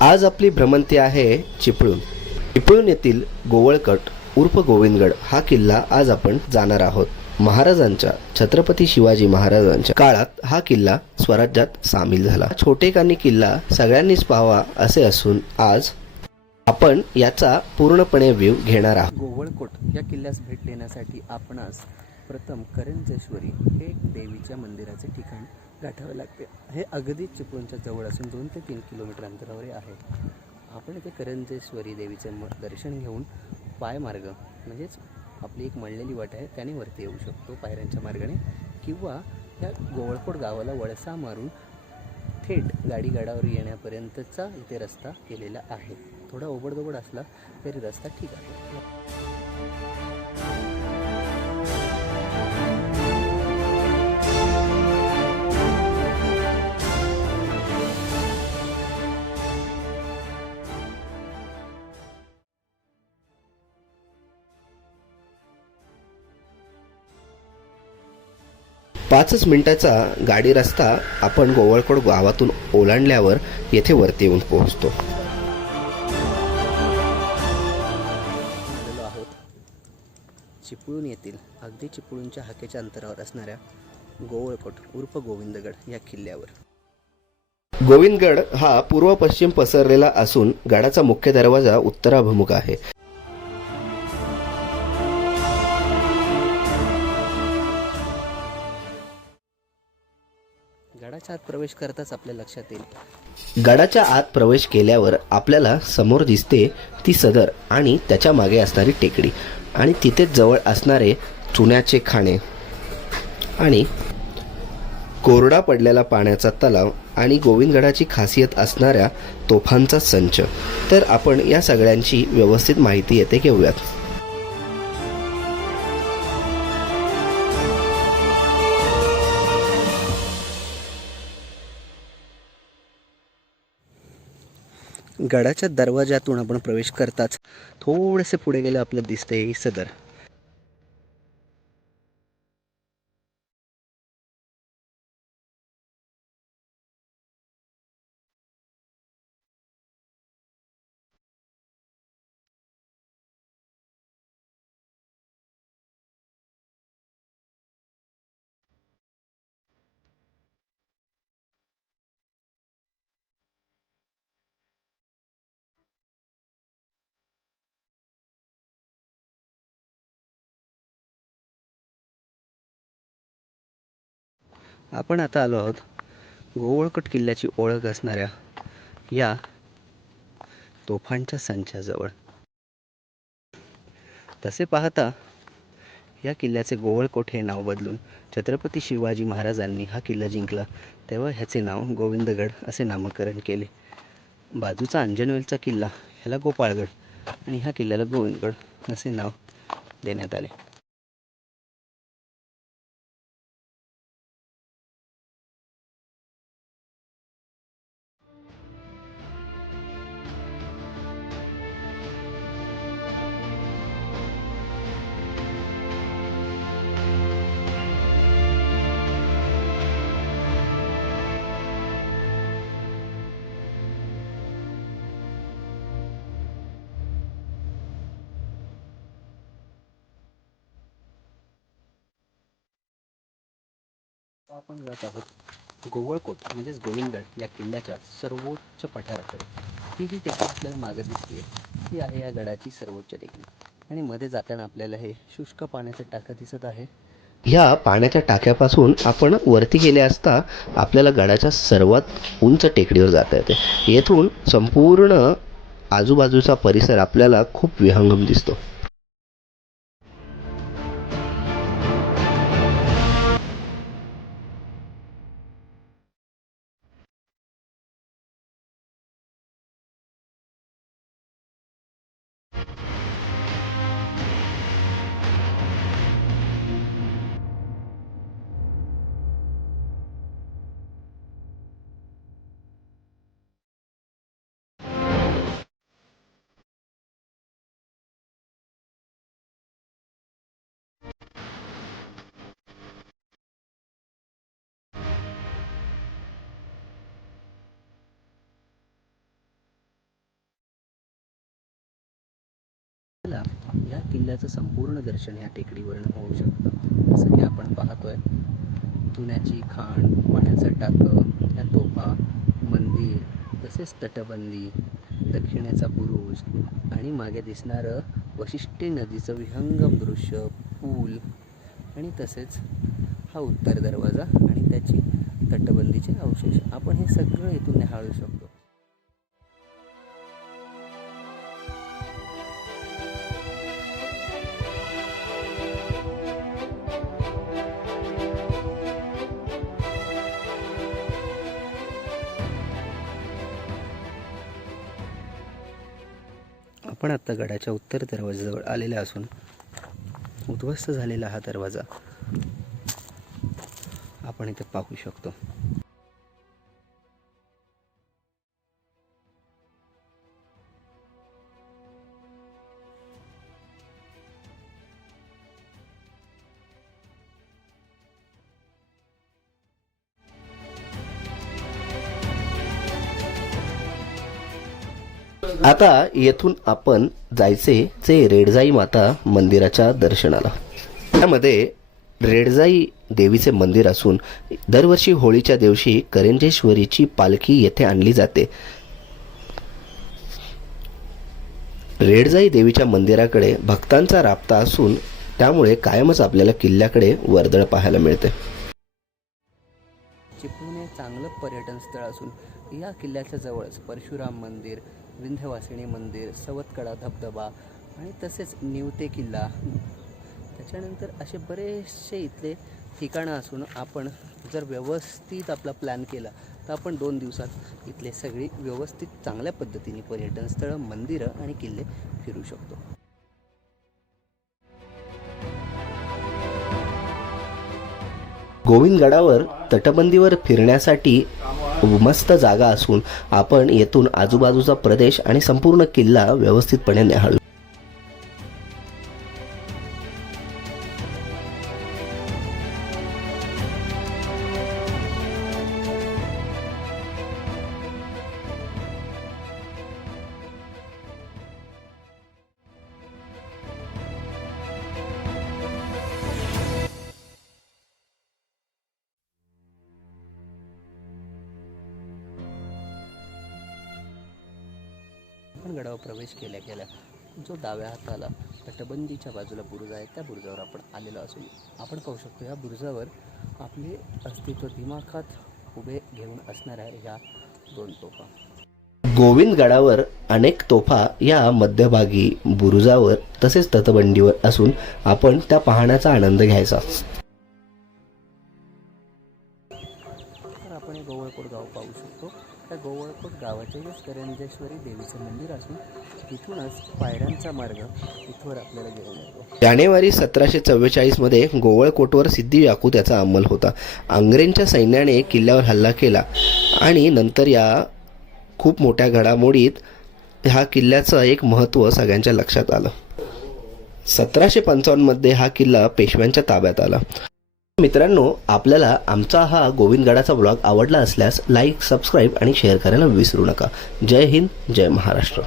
आज आपली भ्रमंती आहे चिपळूण. चिपळूण येथील गोवळकट उर्फ गोविंदगड हा किल्ला आज आपण जाणार आहोत. महाराजांच्या छत्रपती शिवाजी महाराजांच्या काळात हा किल्ला स्वराज्यात सामील झाला. छोटेखानी किल्ला सगळ्यांनीच पाहावा असे असून आज आपण याचा पूर्णपणे व्ह्यू घेणार आहोत. गोवळकोट या किल्ल्यास भेट देण्यासाठी आपणास प्रथम करंजेश्वरी हे देवीच्या मंदिराचे ठिकाण गाठावे लागते. हे अगदीच चिपळूणच्या जवळ असून 2 ते 3 किलोमीटर अंतरावर आहे. आपण इथे करंजेश्वरी देवीचे दर्शन घेऊन पायमार्ग म्हणजेच आपली एक मळलेली वाट आहे त्याने वरती येऊ शकतो पायऱ्यांच्या मार्गाने, किंवा या गोवळकोट गावाला वळसा मारून थेट गाडावर येण्यापर्यंतचा इथे रस्ता केलेला आहे. थोडा ओबडधोबड असला तरी रस्ता ठीक आहे. 5 मिनिटाचा गाडी रस्ता आपण गोवळकोट गावातून ओलांडल्यावर येथे वरती येऊन पोहोचतो. आलेलो आहोत चिपळूण येथील अगदी चिपळूणच्या हाकेच्या अंतरावर असणाऱ्या गोवळकोट उर्फ गोविंदगड या किल्ल्यावर. गोविंदगड हा पूर्व पश्चिम पसरलेला असून गडाचा मुख्य दरवाजा उत्तराभिमुख आहे. गडाच्या आत प्रवेश करताच आपल्या लक्षात येईल. गडाच्या आत प्रवेश केल्यावर आपल्याला समोर दिसते ती सदर आणि त्याच्या मागे असणारी टेकडी आणि तिथेच जवळ असणारे चुन्याचे खाणे आणि कोरडा पडलेला पाण्याचा तलाव आणि गोविंदगडाची खासियत असणाऱ्या तोफांचा संच. तर आपण या सगळ्यांची व्यवस्थित माहिती येथे घेऊयात. गडाच्या दरवाजातून आपण प्रवेश करताच थोडेसे पुढे गेले आपल्याला दिसते ही सदर. आपण आता आलो आहोत गोवळकोट किल्ल्याची ओळख असणाऱ्या या तोफांच्या संचाजवळ. तसे पाहता या किल्ल्याचे गोवळकोट हे नाव बदलून छत्रपती शिवाजी महाराजांनी हा किल्ला जिंकला तेव्हा ह्याचे नाव गोविंदगड असे नामकरण केले. बाजूचा अंजनवेलचा किल्ला ह्याला गोपाळगड आणि ह्या किल्ल्याला गोविंदगड असे नाव देण्यात आले. आपण जात आहोत गोवळकोट म्हणजेच गोविंदगड या किल्ल्याच्या सर्वोच्च पठाराकडे. ही जी टेकडी आपल्याला मागे दिसते ही आहे या गडाची सर्वोच्च टेकडी आणि मध्ये जाताना आपल्याला हे शुष्क पाण्याचं टाकं दिसत आहे. ह्या पाण्याच्या टाक्यापासून आपण वरती गेले असता आपल्याला गडाच्या सर्वात उंच टेकडीवर जाता येते. येथून संपूर्ण आजूबाजूचा परिसर आपल्याला खूप विहंगम दिसतो. या किल्ल्याचं संपूर्ण दर्शन या टेकडीवरून होऊ शकतं. जसं की आपण पाहतोय, चुन्याची खाण, पाण्याचं टाकं, या तोफा, मंदिर, तसेच तटबंदी, दक्षिणेचा बुरुज आणि मागे दिसणारं वशिष्ठी नदीचं विहंगम दृश्य, पूल आणि तसेच हा उत्तर दरवाजा आणि त्याची तटबंदीचे अवशेष आपण हे सगळं इथून निहाळू शकतो. आपण आता गडाच्या उत्तर दरवाजाजवळ आलेले असून उद्ध्वस्त झालेला हा दरवाजा आपण इथे पाहू शकतो. आता येथून आपण जायचे रेडजाई माता मंदिराच्या दर्शनाला. त्यामध्ये रेडजाई देवीचे मंदिर असून दरवर्षी होळीच्या दिवशी करंजेश्वरीची पालखी येथे आणली जाते. रेडजाई देवीच्या मंदिराकडे भक्तांचा राबता असून त्यामुळे कायमच आपल्याला किल्ल्याकडे वर्दळ पाहायला मिळते. चिपळूण हे चांगलं पर्यटन स्थळ असून या किल्ल्याच्या जवळच परशुराम मंदिर, विंध्यवासिनी मंदिर, सवतकडा धबधबा आणि तसेच निवते किल्ला, त्याच्यानंतर असे बरेचसे इथले ठिकाणं असून आपण जर व्यवस्थित आपला प्लॅन केला तर आपण 2 दिवसात इथले सगळी व्यवस्थित चांगल्या पद्धतीने पर्यटन स्थळं, मंदिरं आणि किल्ले फिरू शकतो. गोविंदगडावर तटबंदीवर फिरण्यासाठी मस्त जागा असून आपण येथून आजूबाजूचा प्रदेश आणि संपूर्ण किल्ला व्यवस्थितपणे निहाळू. आपण गडावर प्रवेश केल्या केल्या जो डाव्या हाताला तटबंदीच्या बाजूला बुरुज आहे त्या बुरुजावर आपण आलेलो असून आपण पाहू शकतो या बुरुजावर आपले अस्तित्व दिमाखात उभे घेऊन असणाऱ्या ह्या 2 तोफा. गोविंदगडावर अनेक तोफा या मध्यभागी बुरुजावर तसेच तटबंदीवर असून आपण त्या पाहण्याचा आनंद घ्यायचा. तर आपण हे गोवळकोट गाव पाहू शकतो. त्या गोवळकोट गावाचेच करंजेश्वरी देवीचं मंदिर असून इथूनच पायऱ्यांचा मार्ग इथवर आपल्याला घेऊन येतो. जानेवारी 1744 मध्ये गोवळकोटवर सिद्धी याचा अंमल होता. अंग्रेजांच्या सैन्याने किल्ल्यावर हल्ला केला आणि नंतर या खूप मोठ्या घडामोडीत ह्या किल्ल्याचं एक महत्त्व सगळ्यांच्या लक्षात आलं. 1755 मध्ये हा किल्ला पेशव्यांच्या ताब्यात आला. मित्रांनो, आपल्याला आमचा हा गोविंदगडाचा ब्लॉग आवडला असल्यास लाईक, सबस्क्राईब आणि शेअर करायला विसरू नका. जय हिंद, जय महाराष्ट्र.